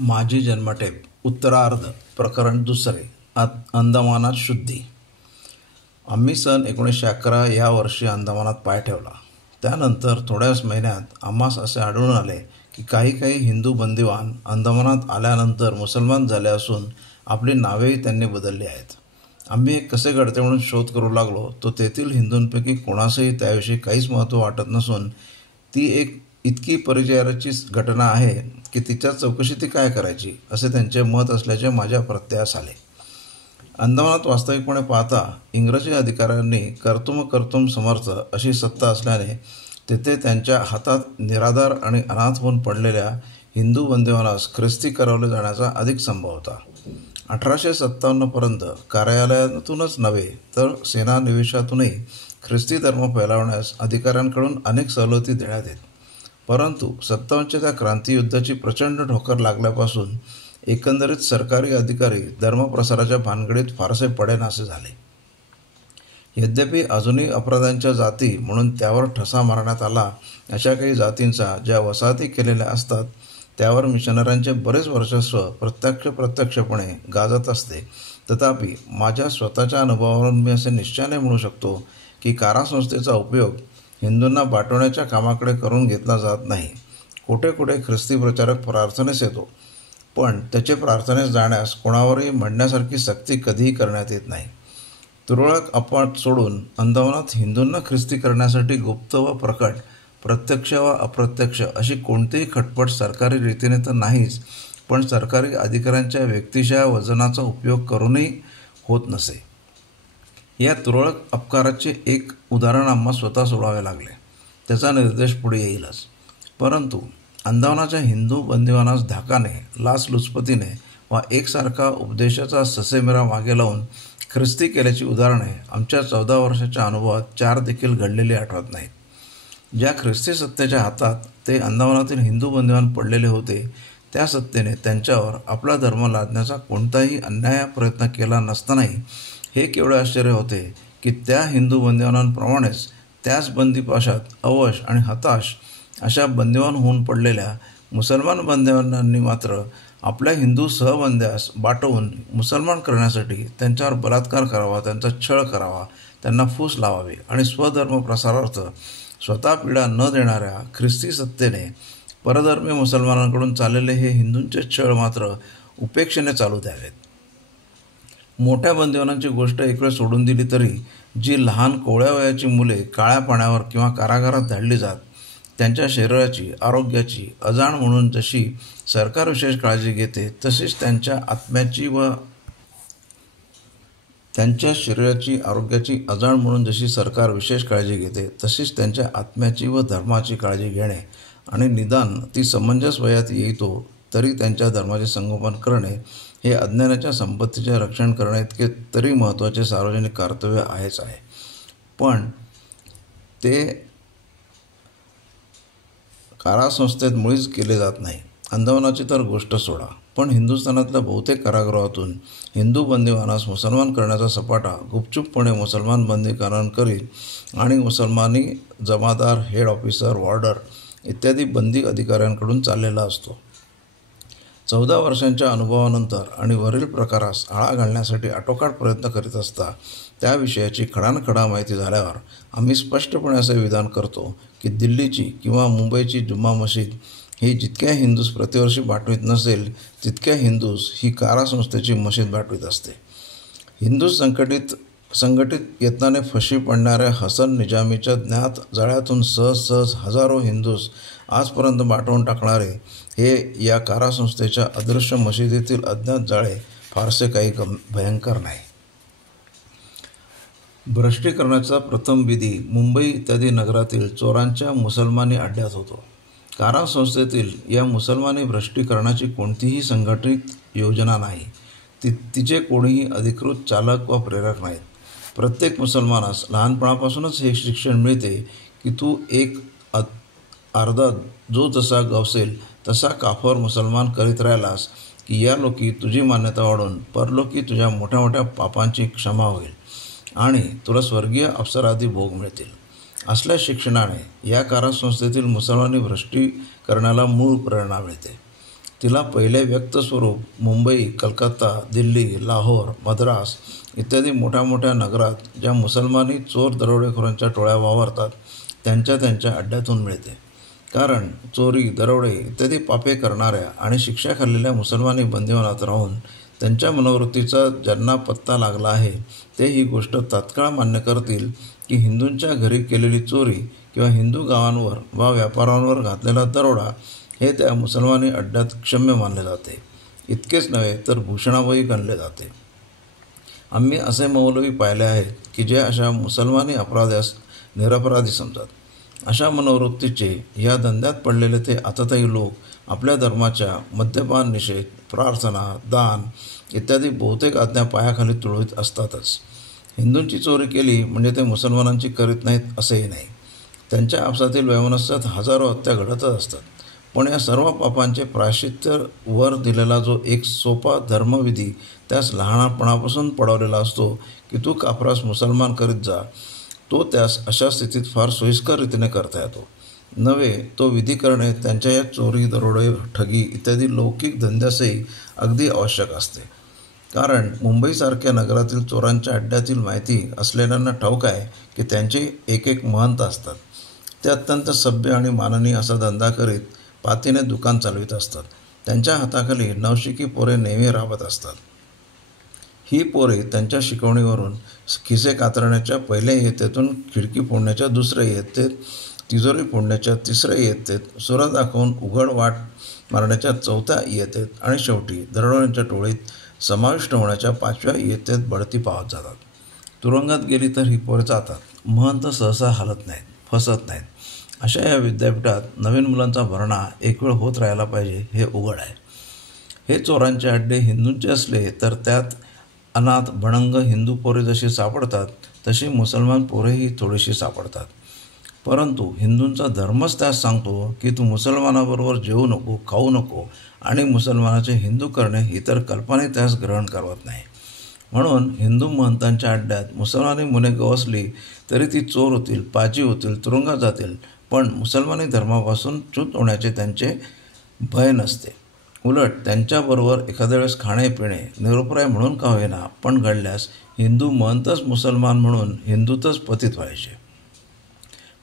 माझी जन्मठेप उत्तरार्ध प्रकरण दुसरे अंदमानात शुद्धी. आम्ही सन 1911 या वर्षी अंदमानात पाय ठेवला. त्यानंतर थोड्याच महिन्यात आम्हास असे आढळून आले की काही हिंदू बंदिवान अंदमानात आल्यानंतर मुसलमान झाले असून आपली नावेही त्यांनी बदलली आहेत. आम्ही एक कसे घडते म्हणून शोध करू लागलो तो तेथील हिंदूंपैकी कोणासही त्याविषयी काहीच महत्त्व वाटत नसून ती एक इतकी परिचयाची घटना आहे की तिच्या चौकशी ती काय करायची असे त्यांचे मत असल्याचे माझ्या प्रत्ययास आले. अंदमानात वास्तविकपणे पाहता इंग्रजी अधिकाऱ्यांनी कर्तुम समर्थ अशी सत्ता असल्याने तेथे त्यांच्या हातात निराधार आणि अनाथ होऊन पडलेल्या हिंदू बंदिवानास ख्रिस्ती करवले जाण्याचा अधिक संभव होता. 1857 पर्यंत कार्यालयातूनच नव्हे तर सेनानिविष्ठातूनही ख्रिस्ती धर्म फैलावण्यास अधिकाऱ्यांकडून अनेक सवलती देण्यात येत. परंतु 57च्या त्या क्रांतियुद्धाची प्रचंड ठोकर लागल्यापासून एकंदरीत सरकारी अधिकारी धर्मप्रसाराच्या भानगडीत फारसे पडेनासे झाले. यद्यपि अजूनही अपराधांच्या जाती म्हणून त्यावर ठसा मारण्यात आला अशा काही जातींचा ज्या वसाहती केलेल्या असतात त्यावर मिशनऱ्यांचे बरेच वर्चस्व प्रत्यक्षपणे गाजत असते. तथापि माझ्या स्वतःच्या अनुभवावरून मी असे निश्चयाने म्हणू शकतो की कारासंस्थेचा उपयोग हिंदूंना बाटवण्याच्या कामाकडे करून घेतला जात नाही. कुठे ख्रिस्ती प्रचारक प्रार्थनेस येतो, पण त्याचे प्रार्थनेस जाण्यास कोणावरही म्हणण्यासारखी सक्ती कधीही करण्यात येत नाही. तुरळक अपवाद सोडून अंदमानात हिंदूंना ख्रिस्ती करण्यासाठी गुप्त व प्रकट, प्रत्यक्ष व अप्रत्यक्ष अशी कोणतीही खटपट सरकारी रीतीने तर नाहीच, पण सरकारी अधिकाऱ्यांच्या व्यक्तिशः वजनाचा उपयोग करूनही होत नसे. या तुरळक अपकाराचे एक उदाहरण आम्हा स्वतः सोडावे लागले. त्याचा निर्देश पुढे येईलच. परंतु अंदमानाच्या हिंदू बंदिवानास धाकाने, लाचलुचपतीने वा एकसारखा उपदेशाचा ससेमिरा मागे लावून ख्रिस्ती केल्याची उदाहरणे आमच्या 14 वर्षाच्या अनुभवात 4 देखील घडलेली आठवत नाहीत. ज्या ख्रिस्ती सत्तेच्या हातात ते अंदमानातील हिंदू बंदिवान पडलेले होते त्या सत्तेने त्यांच्यावर आपला धर्म लादण्याचा कोणताही अन्याय प्रयत्न केला नसतानाही हे केवढे आश्चर्य होते की त्या हिंदू बंदिवानांप्रमाणेच त्याच बंदीपाशात अवश आणि हताश अशा बंदिवान होऊन पडलेल्या मुसलमान बंदिवानांनी मात्र आपल्या हिंदू सहबंद्यास बाटवून मुसलमान करण्यासाठी त्यांच्यावर बलात्कार करावा, त्यांचा छळ करावा, त्यांना फूस लावावी आणि स्वधर्म प्रसारार्थ स्वतः पीडा न देणाऱ्या ख्रिस्ती सत्तेने परधर्मी मुसलमानांकडून चाललेले हे हिंदूंचे छळ मात्र उपेक्षेने चालू द्यावेत. मोठ्या बंदिवानांची गोष्ट एक वेळ सोडून दिली तरी जी लहान कोवळ्या वयाची मुले काळ्या पाण्यावर किंवा कारागारात धाडली जात त्यांच्या शरीराची, आरोग्याची अजाण म्हणून जशी सरकार विशेष काळजी घेते तशीच त्यांच्या आत्म्याची व त्यांच्या शरीराची, आरोग्याची अजाण म्हणून जशी सरकार विशेष काळजी घेते तशीच त्यांच्या आत्म्याची व धर्माची काळजी घेणे आणि निदान ती समंजस वयात येतो तरी त्यांच्या धर्माचे संगोपन करणे हे अज्ञानाच्या संपत्तीचे रक्षण करणे इतके तरी महत्त्वाचे सार्वजनिक कर्तव्य आहेच आहे. पण ते कारासंस्थेत मुळीच केले जात नाही. अंदमानाची तर गोष्ट सोडा, पण हिंदुस्थानातल्या बहुतेक कारागृहातून हिंदू बंदिवानास मुसलमान करण्याचा सपाटा गुपचूपपणे मुसलमान बंदीकारण करील आणि मुसलमानी जमादार, हेड ऑफिसर, वॉर्डर इत्यादी बंदी अधिकाऱ्यांकडून चाललेला असतो. 14 वर्षांच्या अनुभवानंतर आणि वरील प्रकारास आळा घालण्यासाठी आटोकाट प्रयत्न करीत असता त्या विषयाची खडानखडा माहिती झाल्यावर आम्ही स्पष्टपणे असे विधान करतो की दिल्लीची किंवा मुंबईची जुम्मा मशीद ही जितक्या हिंदूस प्रतिवर्षी बाटवीत नसेल तितक्या हिंदूस ही कारासंस्थेची मशीद बाटवीत असते. हिंदूस संघटित यत्नाने फशी पडणाऱ्या हसन निजामीच्या ज्ञात जाळ्यातून सहज हजारो हिंदूस आजपर्यंत बाटवून टाकणारे हे या कारासंस्थेच्या अदृश्य मशिदीतील अज्ञात जाळे फारसे काही भयंकर नाही. भ्रष्टीकरणाचा प्रथम विधी मुंबई इत्यादी नगरातील चोरांच्या मुसलमानी अड्ड्यात होतो. कारासंस्थेतील या मुसलमानी भ्रष्टीकरणाची कोणतीही संघटित योजना नाही. तिचे कोणीही अधिकृत चालक व प्रेरक नाहीत. प्रत्येक मुसलमानास लहानपणापासूनच हे शिक्षण मिळते की तू एक अर्धा जो जसा गवसेल तसा काफर मुसलमान करीत राहिलास की या लोकी तुझी मान्यता वाढून परलोकी तुझ्या मोठ्या पापांची क्षमा होईल आणि तुला स्वर्गीय अप्सरादी भोग मिळतील. असल्या शिक्षणाने या कारासंस्थेतील मुसलमानी भ्रष्टीकरणाला मूळ प्रेरणा मिळते. तिला पहिले व्यक्त स्वरूप मुंबई, कलकत्ता, दिल्ली, लाहोर, मद्रास इत्यादी मोठ्या मोठ्या नगरात ज्या मुसलमानी चोर दरोडेखोरांच्या टोळ्या वावरतात त्यांच्या अड्ड्यातून मिळते. कारण चोरी, दरोडे इत्यादी पापे करणाऱ्या आणि शिक्षा खाल्लेल्या मुसलमानी बंदिवानात राहून त्यांच्या मनोवृत्तीचा ज्यांना पत्ता लागला आहे ते ही गोष्ट तात्काळ मान्य करतील की हिंदूंच्या घरी केलेली चोरी किंवा हिंदू गावांवर वा व्यापारांवर घातलेला दरोडा हे त्या मुसलमानी अड्ड्यात क्षम्य मानले जाते. इतकेच नव्हे तर भूषणावही गणले जाते. आम्ही असे मौलवी पाहिले आहेत की जे अशा मुसलमानी अपराध्यास निरपराधी समजतात. अशा मनोवृत्तीचे या धंद्यात पडलेले ते आताताई लोक आपल्या धर्माच्या मद्यपान निषेध, प्रार्थना, दान इत्यादी बहुतेक आज्ञा पायाखाली तुळवीत असतातच. हिंदूंची चोरी केली म्हणजे ते मुसलमानांची करीत नाहीत असेही नाही. त्यांच्या आपसातील वैमनस्यात हजारो हत्या घडतच असतात. पण या सर्व पापांचे प्रायश्चित्य वर दिलेला जो एक सोपा धर्मविधी त्यास लहानपणापासून पडवलेला असतो की तू काफरास मुसलमान करीत जा, तो त्यास अशा स्थितीत फार सोयीस्कर रीतीने करता येतो. नव्हे तो विधी करणे त्यांच्या या चोरी, दरोडे, ठगी इत्यादी लौकिक धंद्यासही अगदी आवश्यक असते. कारण मुंबईसारख्या नगरातील चोरांच्या अड्ड्यातील माहिती असलेल्यांना ठाऊक आहे की त्यांचे एक एक महंत असतात. ते अत्यंत सभ्य आणि माननीय असा धंदा करीत पातीने दुकान चालवित असतात. त्यांच्या हाताखाली नवशिकी पोरे नेहमी राबत असतात. ही पोरे त्यांच्या शिकवणीवरून खिसे कातरण्याच्या पहिल्या इयत्तेतून खिडकी फोडण्याच्या दुसऱ्या इयत्तेत, तिजोरी फोडण्याच्या तिसऱ्या इयत्तेत, सुरा दाखवून उघड वाट मारण्याच्या चौथ्या इयत्तेत आणि शेवटी दरोड्यांच्या टोळीत समाविष्ट होण्याच्या 5व्या इयत्तेत बढती पावत जातात. तुरुंगात गेली तर ही पोरे जातात. महंत सहसा हलत नाहीत, फसत नाहीत. अशा या विद्यापीठात नवीन मुलांचा भरणा एक वेळ होत राहायला पाहिजे हे उघड आहे. हे चोरांचे अड्डे हिंदूंचे असले तर त्यात अनाथ भणंग हिंदू पोरे जशी सापडतात तशी मुसलमान पोरेही थोडीशी सापडतात. परंतु हिंदूंचा धर्मच त्यास सांगतो की तू मुसलमानाबरोबर जेवू नको, खाऊ नको आणि मुसलमानाचे हिंदू करणे ही तर कल्पना त्यास ग्रहण करवत नाही. म्हणून हिंदू महंतांच्या अड्ड्यात मुसलमानी मुले गवसली तरी ती चोर होतील, पाजी होतील, तुरुंगात जातील, पण मुसलमानी धर्मापासून च्युत होण्याचे त्यांचे भय नसते. उलट त्यांच्याबरोबर एखाद्या वेळेस खाणे पिणे निरुपराय म्हणून का होईना पण घडल्यास हिंदू महंतच मुसलमान म्हणून हिंदूतच पतित व्हायचे.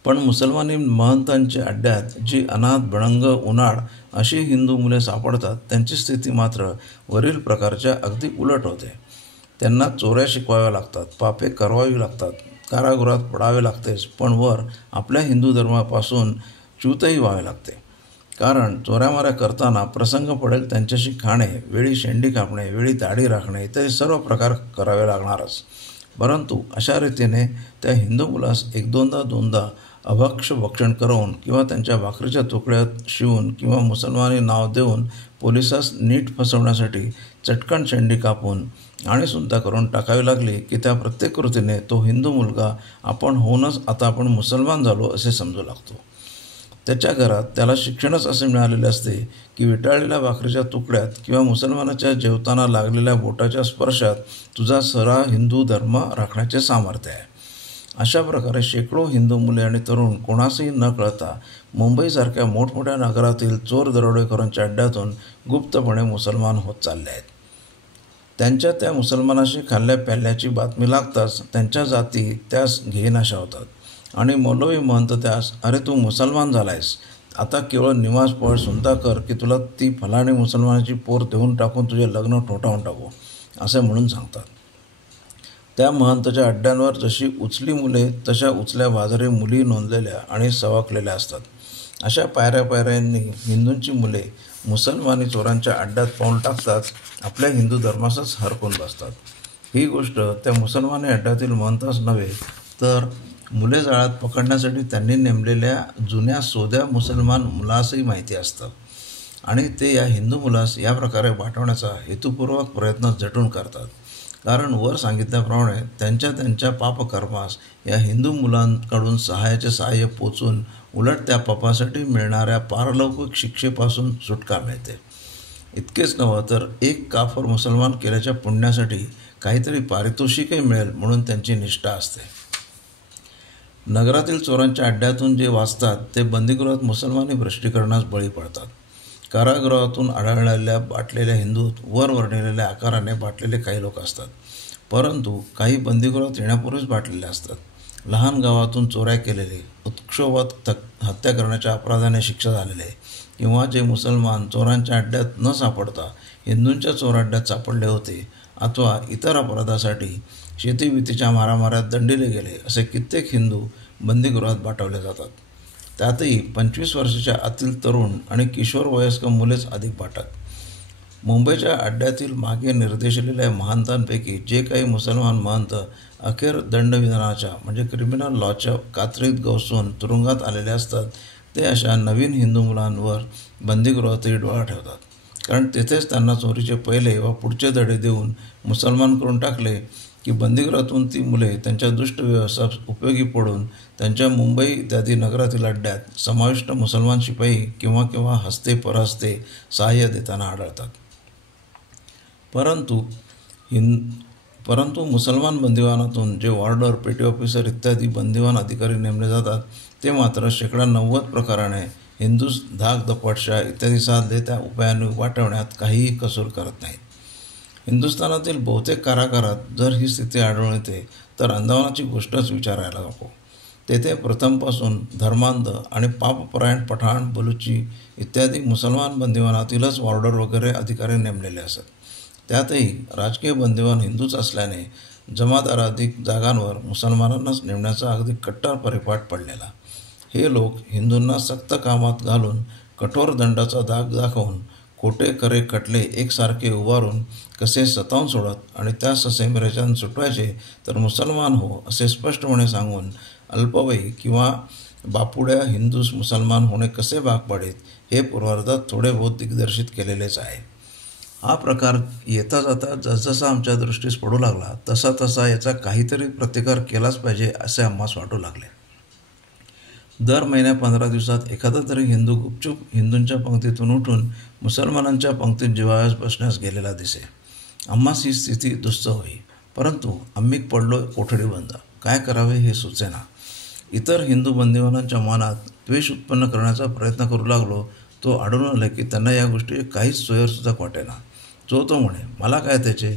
पण मुसलमानी महंतांच्या अड्ड्यात जी अनाथ, भणंग, उनाड अशी हिंदू मुले सापडतात त्यांची स्थिती मात्र वरील प्रकारच्या अगदी उलट होते. त्यांना चोऱ्या शिकवाव्या लागतात, पापे करवावी लागतात, कारागृहात पडावे लागतेच, पण वर आपल्या हिंदू धर्मापासून च्युतही व्हावे लागते. कारण चोऱ्यामाऱ्या करताना प्रसंग पडेल त्यांच्याशी खाणे, वेळी शेंडी कापणे, वेळी दाढी राखणे इत्यादी सर्व प्रकार करावे लागणारच. परंतु अशा रीतीने त्या हिंदू मुलास एक दोनदा अभक्ष भक्षण करून किंवा त्यांच्या भाकरीच्या तुकड्यात शिवून किंवा मुसलमानी नाव देऊन पोलिसास नीट फसवण्यासाठी चटकन शेंडी कापून आणि सुद्धा करून टाकावी लागली की त्या प्रत्येक कृतीने तो हिंदू मुलगा आपण होऊनच आता आपण मुसलमान झालो असे समजू लागतो. त्याच्या घरात त्याला शिक्षणच असे मिळालेले असते की विटाळलेल्या भाकरीच्या तुकड्यात किंवा मुसलमानाच्या जेवताना लागलेल्या बोटाच्या स्पर्शात तुझा सरा हिंदू धर्म राखण्याचे सामर्थ्य आहे. अशा प्रकारे शेकडो हिंदू मुले आणि तरुण कोणासही न कळता मुंबईसारख्या मोठमोठ्या नगरातील चोर दरोडेखोरांच्या अड्ड्यातून गुप्तपणे मुसलमान होत चालले आहेत. त्यांच्या त्या मुसलमानाशी खाल्ल्या प्याल्ल्याची बातमी लागताच त्यांच्या जाती त्यास घेईनाशा होतात आणि मौलवी महंत त्यास अरे तू मुसलमान झालायस, आता केवळ निवास पळ सुनता कर की तुला ती फलाणी मुसलमानाची पोर देऊन टाकून तुझे लग्न ठोठावून टाकू असे म्हणून सांगतात. त्या महंतच्या अड्ड्यांवर जशी उचली मुले तशा उचल्या बाजारी मुली नोंदलेल्या आणि सवाकलेल्या असतात. अशा पायऱ्यांनी हिंदूंची मुले मुसलमानी चोरांच्या अड्ड्यात पाऊल टाकताच आपल्या हिंदू धर्मासच हरकून बसतात. ही गोष्ट त्या मुसलमानी अड्ड्यातील महंतास नव्हे तर मुले जाळ्यात पकडण्यासाठी त्यांनी नेमलेल्या जुन्या सोद्या मुसलमान मुलासही माहिती असतं आणि ते या हिंदू मुलास या प्रकारे वाटवण्याचा हेतुपूर्वक प्रयत्न झटून करतात. कारण वर सांगितल्याप्रमाणे त्यांच्या पापकर्मास या हिंदू मुलांकडून सहाय्याचे सहाय्य पोचून उलट त्या पापासाठी मिळणाऱ्या पारलौकिक शिक्षेपासून सुटका मिळते. इतकेच नव्हे तर एक काफर मुसलमान केल्याच्या पुण्यासाठी काहीतरी पारितोषिकही मिळेल म्हणून त्यांची निष्ठा असते. नगरातील चोरांच्या अड्ड्यातून जे वाचतात ते बंदीगृहात मुसलमानी भ्रष्टीकरणास बळी पडतात. कारागृहातून आढळलेल्या बाटलेल्या हिंदूत वर वर्णिलेल्या आकाराने बाटलेले काही लोक असतात, परंतु काही बंदीगृहात येण्यापूर्वीच बाटलेले असतात. लहान गावातून चोऱ्या केलेले, उत्क्षोभात हत्या करण्याच्या अपराधाने शिक्षा झालेले किंवा जे मुसलमान चोरांच्या अड्ड्यात न सापडता हिंदूंच्या चोराड्यात सापडले होते अथवा इतर अपराधासाठी शेतीवितीच्या मारामाऱ्यात दंडिले गेले असे कित्येक हिंदू बंदीगृहात पाठवले जातात. त्यातही 25 वर्षाच्या आतील तरुण आणि किशोर वयस्क मुलेच अधिक पाठक. मुंबईच्या अड्ड्यातील मागे निर्देशिलेल्या महंतांपैकी जे काही मुसलमान महंत अखेर दंडविधानाच्या म्हणजे क्रिमिनल लॉच्या कात्रीत गवसून तुरुंगात आलेले असतात, ते अशा नवीन हिंदू मुलांवर बंदीगृहातही डोळा ठेवतात. कारण तेथेच त्यांना चोरीचे पहिले व पुढचे धडे देऊन मुसलमान करून टाकले की बंदीगृहातून ती मुले त्यांच्या दुष्ट व्यवसायात उपयोगी पडून त्यांच्या मुंबई इत्यादी नगरातील अड्ड्यात समाविष्ट मुसलमान शिपाई किंवा हस्ते परहस्ते सहाय्य देताना आढळतात. परंतु मुसलमान बंदिवानातून जे वॉर्डर, पेटी ऑफिसर इत्यादी बंदिवान अधिकारी नेमले जातात, ते मात्र 90% प्रकाराने हिंदूस धाक, दपटशा इत्यादी साधले त्या उपायाने वाटवण्यात काहीही कसूर करत नाहीत. हिंदुस्थानातील बहुतेक कारागारात जर ही स्थिती आढळून येते तर अंदमानाची गोष्टच विचारायला नको. तेथे प्रथमपासून धर्मांध आणि पापपरायण पठाण, बलुची इत्यादी मुसलमान बंदिवानातीलच वॉर्डर वगैरे अधिकारी नेमलेले असत. त्यातही राजकीय बंदिवान हिंदूच असल्याने जमादाराधिक जागांवर मुसलमानांनाच नेमण्याचा अगदी कट्टर परिपाठ पडलेला. हे लोक हिंदूंना सक्त कामात घालून कठोर दंडाचा दाग दाखवून कोटे करे कटले एकसारखे उभारून कसे सतावून सोडत आणि त्या ससेमिरेच्यान सुटवायचे तर मुसलमान हो असे स्पष्टपणे सांगून अल्पवयी किंवा बापुड्या हिंदूस मुसलमान होणे कसे भाग पाडेत हे पूर्वार्धात थोडे बहुत दिग्दर्शित केलेलेच आहे. हा प्रकार येता जाता जसजसा आमच्या दृष्टीस पडू लागला तसा तसा याचा काहीतरी प्रतिकार केलाच पाहिजे असे आम्हास वाटू लागले. दर महिन्या 15 दिवसात एखादा तरी हिंदू गुपचूप हिंदूंच्या पंक्तीतून उठून मुसलमानांच्या पंक्तीत जिव्हाळ्यास बसण्यास गेलेला दिसे. आम्हास ही स्थिती दुस्सह होई, परंतु आम्ही पडलो कोठडी बंद. काय करावे हे सुचेना. इतर हिंदू बंदिवानांच्या मनात द्वेष उत्पन्न करण्याचा प्रयत्न करू लागलो तो आढळून आले की त्यांना या गोष्टी काहीच सोयरसुद्धा वाटेना. तो म्हणे, मला काय त्याचे,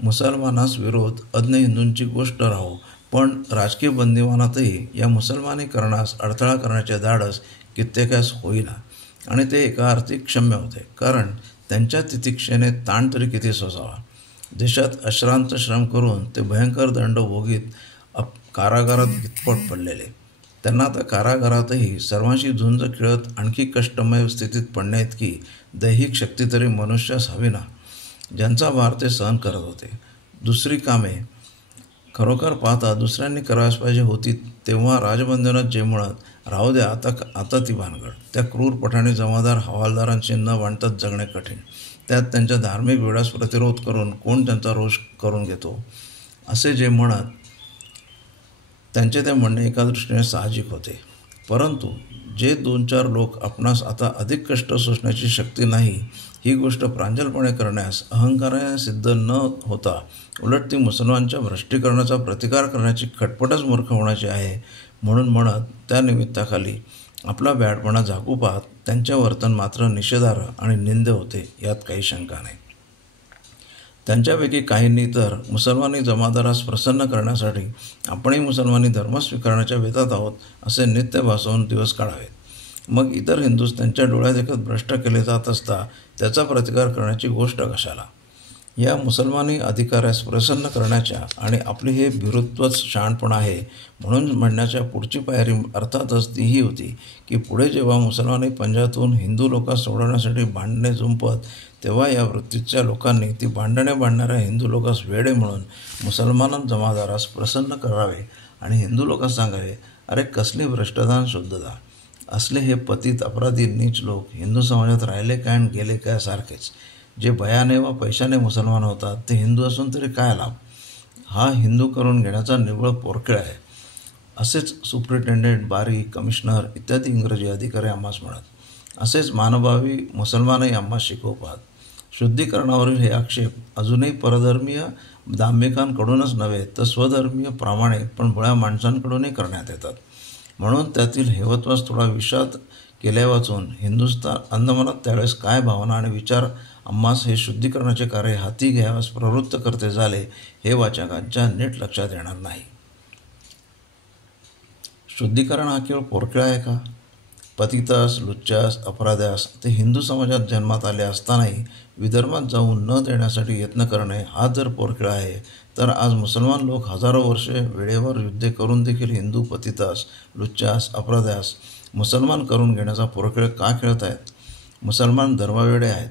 मुसलमानास विरोध अज्ञ हिंदूंची गोष्ट राहो, पण राजकीय बंदिवानातही या मुसलमानीकरणास अडथळा करण्याचे धाडस कित्येकास होईना आणि ते एका अर्थी क्षम्य होते, कारण त्यांच्या तितिक्षेने ताण तरी किती सोसावा. देशात अश्रांत श्रम करून ते भयंकर दंड भोगीत कारागारात गितपट पडलेले, त्यांना आता कारागारातही सर्वांशी झुंज खेळत आणखी कष्टमय स्थितीत पडण्याइतकी दैहिक शक्ती तरी मनुष्यास हवी ना, ज्यांचा भार ते सहन करत होते. दुसरी कामे खरोखर पाहता दुसऱ्यांनी करायला पाहिजे होती तेव्हा राजबंधनात जे म्हणत राहू द्या आता ती भानगड. त्या क्रूर पठाणी जमादार हवालदारांशी न भांडताच जगणे कठीण. त्यात त्यांच्या धार्मिक वेळास प्रतिरोध करून कोण त्यांचा रोष करून घेतो असे जे म्हणत त्यांचे ते म्हणणे एका दृष्टीने साहजिक होते. परंतु जे 2-4 लोक आपणास आता अधिक कष्ट सोसण्याची शक्ती नाही ही गोष्ट प्रांजलपणे करण्यास अहंकाराने सिद्ध न होता उलट ती मुसलमानांच्या भ्रष्टीकरणाचा प्रतिकार करण्याची खटपटच मूर्ख होण्याची आहे म्हणून म्हणत त्या निमित्ताखाली आपला भ्याडपणा झाकू पाहत त्यांचे वर्तन मात्र निषेधार्ह आणि निंद होते, यात काही शंका नाही. त्यांच्यापैकी काहींनी तर मुसलमानी जमादारास प्रसन्न करण्यासाठी आपणही मुसलमानी धर्म स्वीकारण्याच्या वेतात आहोत असे नित्य भासवून दिवस काढावेत. मग इतर हिंदूस त्यांच्या डोळ्यात देखत भ्रष्ट केले जात असता त्याचा प्रतिकार करण्याची गोष्ट कशाला. या मुसलमानी अधिकाऱ्यास प्रसन्न करण्याच्या आणि आपले हे भिरुत्वच शहाणपण आहे म्हणून म्हणण्याच्या पुढची पायरी अर्थातच तीही होती की पुढे जेव्हा मुसलमानी पंजातून हिंदू लोकांस सोडवण्यासाठी भांडणे जुंपत तेव्हा या वृत्तीच्या लोकांनी ती भांडणे बांधणाऱ्या हिंदू लोकांस वेडे म्हणून मुसलमान जमादारास प्रसन्न करावे आणि हिंदू लोकांस सांगावे, अरे कसली भ्रष्टदान शुद्धता. असले हे पतित अपराधी नीच लोक हिंदू समाजात राहिले काय आणि गेले काय सारखेच. जे भयाने व पैशाने मुसलमान होतात ते हिंदू असून तरी काय लाभ. हा हिंदू करून घेण्याचा निव्वळ पोरखेळ आहे असेच सुप्रिटेंडेंट, बारी, कमिशनर इत्यादी इंग्रजी अधिकारी आम्हास म्हणत. असेच मानभावी मुसलमानही आम्हास शिकवू पाहत. शुद्धीकरणावरील हे आक्षेप अजूनही परधर्मीय दांभिकांकडूनच नव्हे तर स्वधर्मीय प्रामाणिक पण भोळ्या माणसांकडूनही करण्यात येतात. म्हणून त्यातील हेवत्वास थोडा विषाद केल्या वाचून हिंदुस्थान अंदमानात त्यावेळेस काय भावना आणि विचार आम्हास हे शुद्धीकरणाचे कार्य हाती घ्यावयास प्रवृत्त करते झाले हे वाचकांच्या नीट लक्षात येणार नाही. शुद्धीकरण हा केवळ पोरखेळा आहे का? पतितास, लुच्चास, अपराध्यास ते हिंदू समाजात जन्मात आले असतानाही विधर्मात जाऊन न देण्यासाठी यत्न करणे हा जर पोरखेळा आहे, तर आज मुसलमान लोक हजारो वर्षे वेळेवर युद्धे करून देखील हिंदू पतितास, लुच्चास, अपराध्यास मुसलमान करून घेण्याचा पोरखेळ का खेळत आहेत? मुसलमान धर्मवेडे आहेत,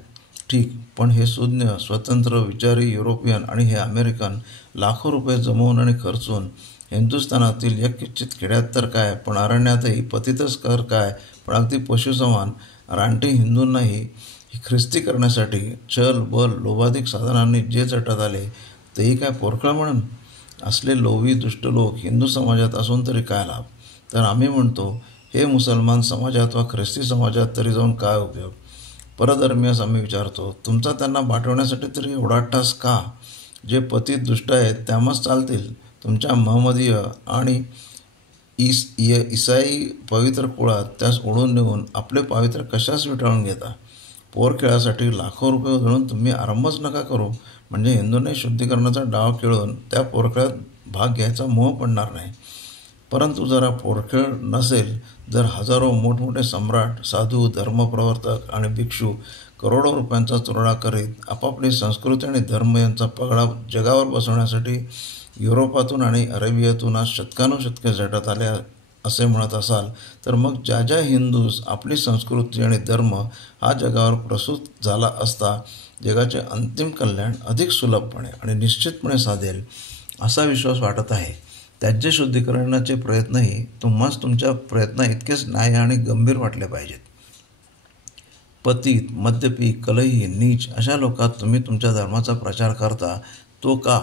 ठीक, पण हे सुज्ञ, स्वतंत्र, विचारी युरोपियन आणि हे अमेरिकन लाखो रुपये जमवून आणि खर्चून हिंदुस्थानातील यत्किंचित खेड्यात तर काय, पण अरण्यातही पतितच कर काय, पण अगदी पशुसमान रानटी हिंदूंनाही ख्रिस्ती करण्यासाठी छल, बल, लोभाधिक साधनांनी जे चटत आले तेही काय पोरखेळ म्हणून? असले लोभी दुष्ट लोक हिंदू समाजात असून तरी काय लाभ? तर आम्ही म्हणतो, हे मुसलमान समाजात वा ख्रिस्ती समाजात तरी जाऊन काय उपयोग? परधर्मीयास आम्ही विचारतो, तुमचा त्यांना पाठवण्यासाठी तरी एवढा ठास का? जे पतित दुष्ट आहेत त्यामुळेच चालतील. तुमच्या महम्मदीय आणि ईसाई पवित्र कुळात त्यास ओढून नेऊन आपले पावित्र्य कशास विटाळून घेता? पोरखेळासाठी लाखो रुपये उधळून तुम्ही आरंभच नका करू, म्हणजे हिंदूंनी शुद्धीकरणाचा डाव खेळून त्या पोरखेळात भाग घ्यायचा मोह पडणार नाही. परंतु जरा पोरखेळ नसेल, जर हजारो मोठमोठे सम्राट, साधू, धर्मप्रवर्तक आणि भिक्षू करोडो रुपयांचा चुराडा करीत आपापली संस्कृती आणि धर्म यांचा पगडा जगावर बसवण्यासाठी युरोपातून आणि अरेबियातून आज शतकानुशतके झटत आले असे म्हणत असाल, तर मग ज्या ज्या हिंदूस आपली संस्कृती आणि धर्म हा जगावर प्रसूत झाला असता जगाचे अंतिम कल्याण अधिक सुलभपणे आणि निश्चितपणे साधेल असा विश्वास वाटत आहे, त्याचे शुद्धीकरणाचे प्रयत्नही तुम्हास तुमच्या प्रयत्न इतकेच न्याय्य आणि गंभीर वाटले पाहिजेत. पतित, मद्यपी, कलही, नीच अशा लोकात तुम्ही तुमच्या धर्माचा प्रचार करता, तो का?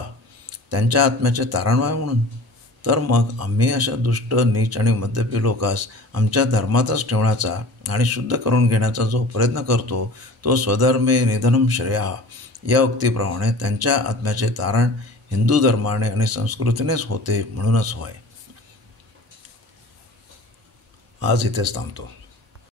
त्यांच्या आत्म्याचे तारण व्हावे म्हणून? तर मग आम्ही अशा दुष्ट, नीच आणि मद्यपी लोकास आमच्या धर्मातच ठेवण्याचा आणि शुद्ध करून घेण्याचा जो प्रयत्न करतो, तो स्वधर्मे निधनम श्रेया या उक्तीप्रमाणे त्यांच्या आत्म्याचे तारण हिंदू धर्माने आणि संस्कृतीनेच होते म्हणूनच होय. आज इथेच थांबतो.